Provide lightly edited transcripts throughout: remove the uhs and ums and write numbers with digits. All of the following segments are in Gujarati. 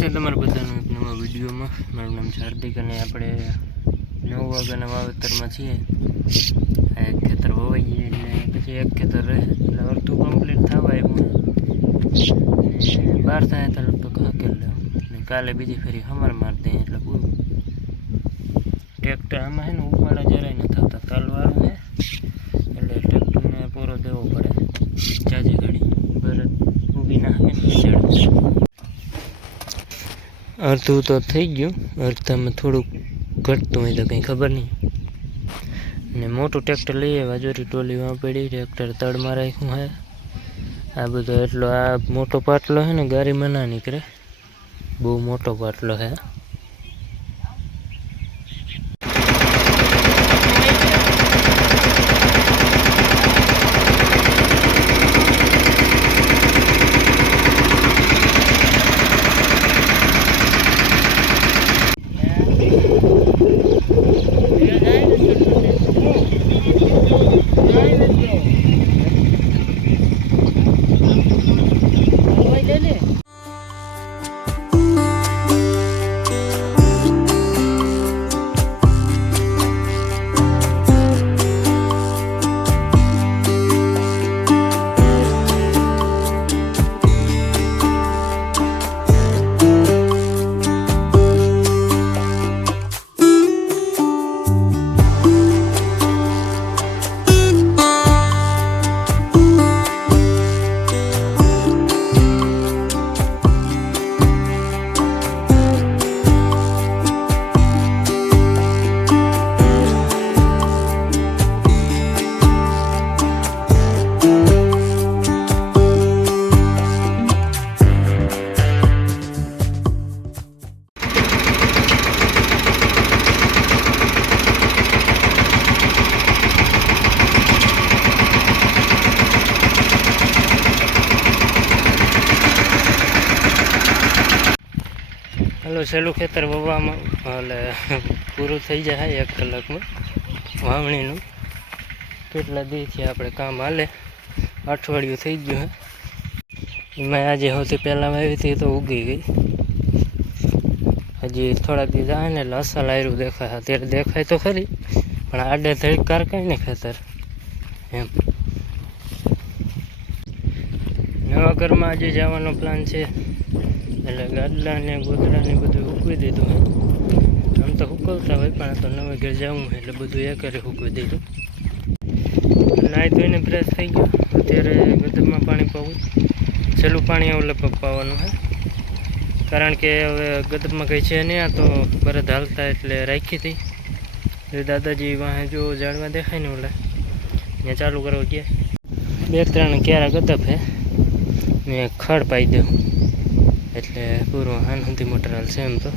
સ્વાગત છે તમારા બધાનું એક નવા વિડીયોમાં। મારું નામ છે હાર્દિક અને આપણે 9 વાગ્યાના વાવેતરમાં છીએ। આ એક ખેતર વવાઈ ગયું એટલે પછી એક ખેતર રહે એટલે અડધું કમ્પ્લીટ થવા આવ્યું અને 12 થાય તો લગભગ હાકેલ લે અને કાલે બીજી ફેરી હમાર મારી દઈએ એટલે પૂરું। ટ્રેક્ટર આમાં છે ને ઉપાડા જરાય ન થતા, તાલવાળું છે એટલે ટ્રેક્ટરને પૂરો દેવો પડે જાજી ઘડી બરદ ઊભી ના ને ચડે। અડધું તો થઈ ગયું, અડધામાં થોડુંક ઘટતું હોય તો કંઈ ખબર નહીં। ને મોટું ટ્રેક્ટર લઈ આવ્યા, જોરી ટોલીમાં પડી, ટ્રેક્ટર તળમાં રાખ્યું હે। આ બધો એટલો આ મોટો પાટલો છે ને ગાડીમાં ના નીકળે, બહુ મોટો પાટલો છે। હાલો, સહેલું ખેતર વવામાં એટલે પૂરું થઈ જાય 1 કલાકમાં વાવણીનું। કેટલા દીથી આપણે કામ હાલે, અઠવાડિયું થઈ ગયું હે। એમાં આજે સૌથી પહેલાં આવી હતી તો ઉગી ગઈ, હજી થોડાક દી જાય ને એટલે અસલ આયરું દેખાય। અત્યારે દેખાય તો ખરી પણ આડે ધડીક કારકાય ને ખેતર એમ। નવા ઘરમાં આજે જવાનો પ્લાન છે એટલે ગાદલા ને ગોદડા ને બધું સૂકવી દીધું હે। આમ તો સૂકવતા હોય પણ આ તો નવા ઘર જવું હોય એટલે બધું એકરે સૂકવી દીધું। નાહી ધોઈને ફ્રેશ થઈ ગયો, અત્યારે ગદરમાં પાણી પાવું, છેલ્લું પાણી એવું લગભગ પાવાનું છે કારણ કે હવે ગદરમાં કંઈ છે નહીં। આ તો બરદ હાલતા એટલે રાખી હતી, દાદાજી વાહે જો ઝાડવા દેખાય ને ઓલા ત્યાં ચાલુ કરવા ગયા, 2-3 ક્યારા ગદપ હે ને ખડ પાઈ દઉં એટલે પૂરું હાન સુધી મોટર હાલશે। એમ તો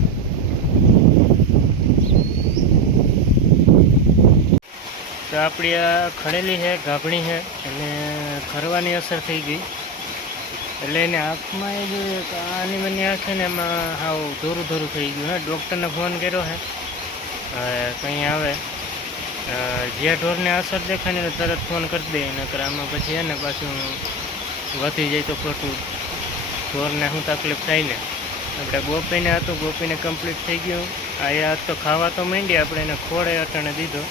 આપણી આ ખડેલી છે, ગાભણી છે અને ખરવાની અસર થઈ ગઈ એટલે એને આંખમાં એ જે આની બની આંખ છે ને એમાં હાવ ધોરું ધોરું થઈ ગયું હે। ડૉક્ટરને ફોન કર્યો છે, કંઈ આવે જ્યાં ઢોરને અસર દેખાય ને તરત ફોન કરી દે, નકર આમાં પછી એને પાછું વધી જાય તો ખોટું ઢોરને શું તકલીફ થાય ને। આપણે ગોપીને હતું, ગોપીને કમ્પ્લીટ થઈ ગયું। આ તો ખાવા તો માંડી, આપણે એને ખોળે અટાણે દીધો।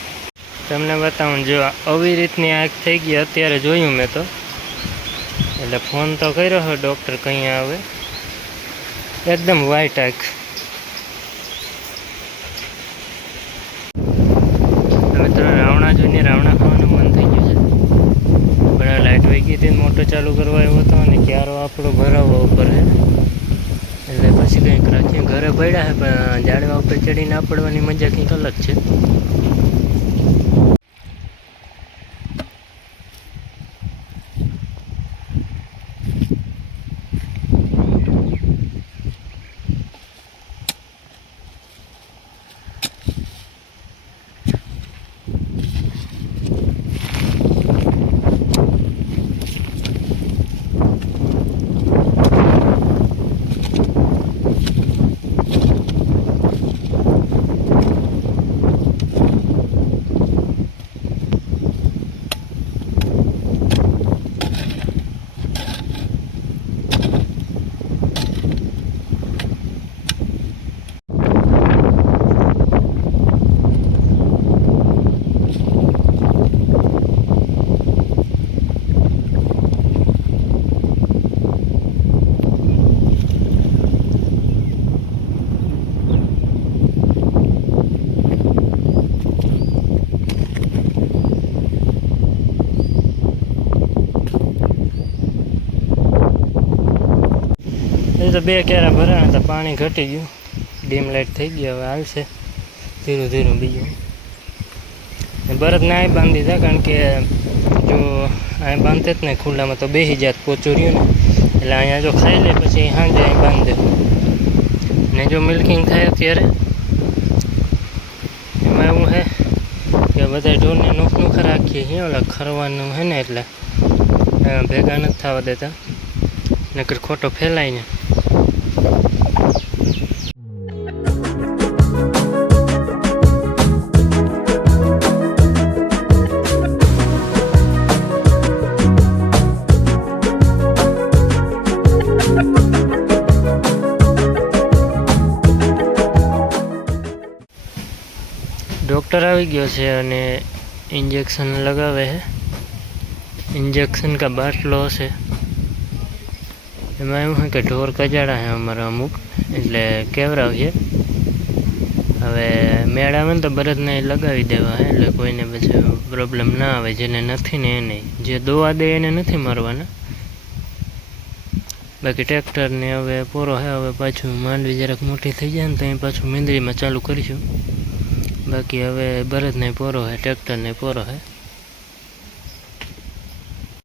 તમને બતાવું, જો આવી રીતની આંખ થઈ ગઈ અત્યારે જોયું મેં તો, એટલે ફોન તો કર્યો છે ડૉક્ટર કંઈ આવે, એકદમ વ્હાઈટ આંખ। મિત્રો રાવણા જોઈને રાવણા ખાવાનું મન થઈ ગયું છે, પણ લાઇટ વહી ગઈ હતી, મોટર ચાલુ કરવા આવ્યો હતો અને ક્યારો આપણો ભરાવવા ઉપર છે એટલે પછી કંઈક રાખીએ। ઘરે પડ્યા છે પણ ઝાડવા ઉપર ચડીને ના પડવાની મજા કંઈક અલગ છે। તો 2 કેરા ભરાણા હતા, પાણી ઘટી ગયું, ડીમ લાઇટ થઈ ગઈ, હવે આવશે ધીરું ધીરું બીજું. બળદને અહીં બાંધી દીધા, કારણ કે જો અહીં બાંધતે જ ને ખુલ્લામાં તો બેસી જાત, પોચું રહ્યું ને, એટલે અહીંયા જો ખાઈ લે પછી સાંજે અહીં બાંધી દે. ને જો મિલ્કિંગ થાય અત્યારે એમાં એવું છે કે બધા ઢોરને નોખા રાખીએ છીએ, ઓલા ખરવાનું છે ને, એટલે ભેગા નથી થવા દેતા, નકર ખોટો ફેલાય ને. डॉक्टर आ गया है અને इंजेक्शन लगावे है, इंजेक्शन का बाटलो है। एम एवं है कि ढोर कजाड़ा है अमरा अमुक, एट्ले केवरावीए। हवे मेड़ आवे तो बरद ने लगावी देवा है, એટલે કોઈને પછી પ્રોબ્લેમ ના આવે, જેને નથી ને એને જે દવા દે એને નથી મારવાના. બાકી ટ્રેક્ટર ને હવે પોરો है, હવે પાછું માંડવી જરાક મોટી થઈ જાય ને તો પાછું મીંદડીમાં ચાલુ કરીશું. बाकी हवे बरद नहीं पोरो है, ट्रेक्टर नहीं पोरो है।